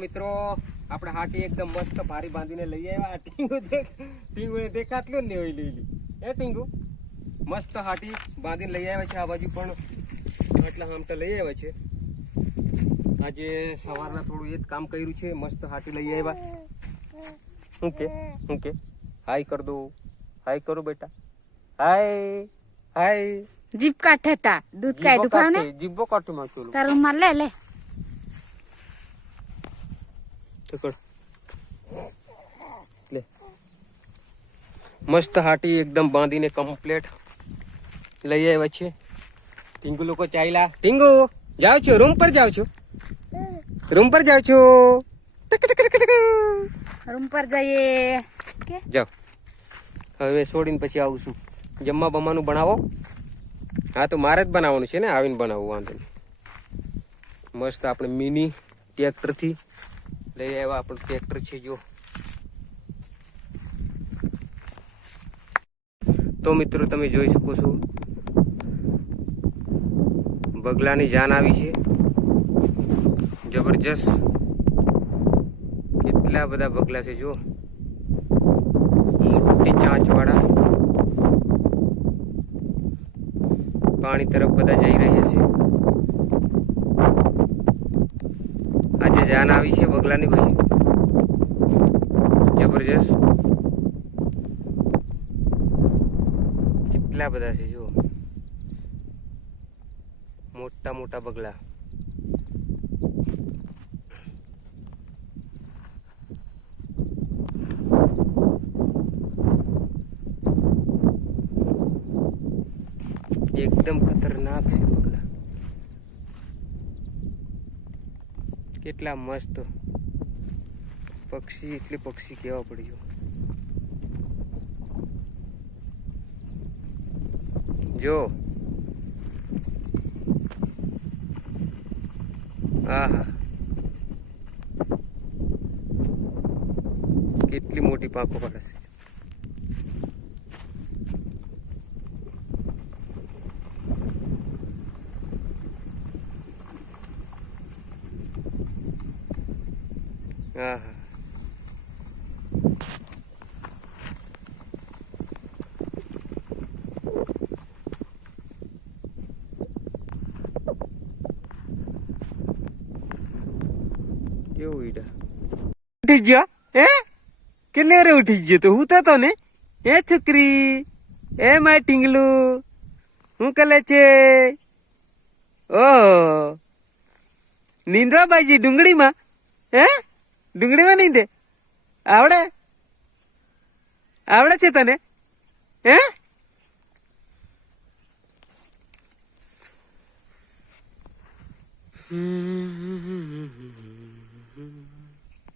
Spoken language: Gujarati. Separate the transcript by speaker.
Speaker 1: મિત્રો, આપણે હાટી એકદમ મસ્ત ભારી બાંધીને લઈ આવ્યા. ટીંગુ ટીંગુ દેખાતલું ને હોય લીલી. એ ટીંગુ? મસ્ત હાટી બાંધીને લઈ આવ્યા છે આ બાજુ પણ. આટલા આમ લઈ આવ્યા છે. આજે સવારના થોડું એ જ કામ કર્યું છે મસ્ત હાટી લઈ આવ્યા. શું કે? શું કે? હાય કર દો. હાય કરો બેટા. હાય. હાય.
Speaker 2: જીભ કાઢે તા દૂધ કાઢ્યું ખાવ ને?
Speaker 1: જીબ્બો કાઢું માં ચોલું.
Speaker 2: તારું માર લે લે.
Speaker 1: પકડ. લે. મસ્ત હાટી એકદમ બાંધીને કમ્પ્લેટ લઈ આવ્યા છે. ટીંગુ લોકો ચાલ્યા. ટીંગુ જાઓ છો રૂમ પર જાઓ છો. રૂમ પર જાઓ છો.
Speaker 2: રૂમ પર જઈએ.
Speaker 1: જાઓ. હવે છોડીને પછી આવું છું. જમવા બમવાનું બનાવો. હા તો મારે જ બનાવવાનું છે ને આવીને બનાવવું વાંધો મસ્ત આપણે મિની ટ્રેક્ટરથી લઈ આવ્યા આપણું ટ્રેક્ટર છે જો તો મિત્રો તમે જોઈ શકો છો બગલાની જાન આવી છે. જબરજસ્ત કેટલા બધા બગલા છે જો મોટી ચાંચવાળા પાણી તરફ બધા જઈ રહ્યા છે. આજે જાન આવી છે બગલાની ભાઈ. જબરજસ્ત. કેટલા બધા છે જો મોટા મોટા બગલા એકદમ ખતરનાક છે બગલા કેટલા મસ્ત પક્ષી, એટલે પક્ષી કેવા પડ્યું. જો આહા. કેટલી મોટી પાંખો પડે છે. આહા. કેવું ઈડા? ઉઠી ગયો? હે? કેટલે રે ઉઠી ગયો તો? હું તો ને? એ છોકરી? એ માય ટીંગલું? હું કલે છે? ઓહો નીંદવા બાજી ડુંગળીમાં? હે? ડુંગળીમાં નીંદે? આવડે? આવડે છે તને? હે? હમ.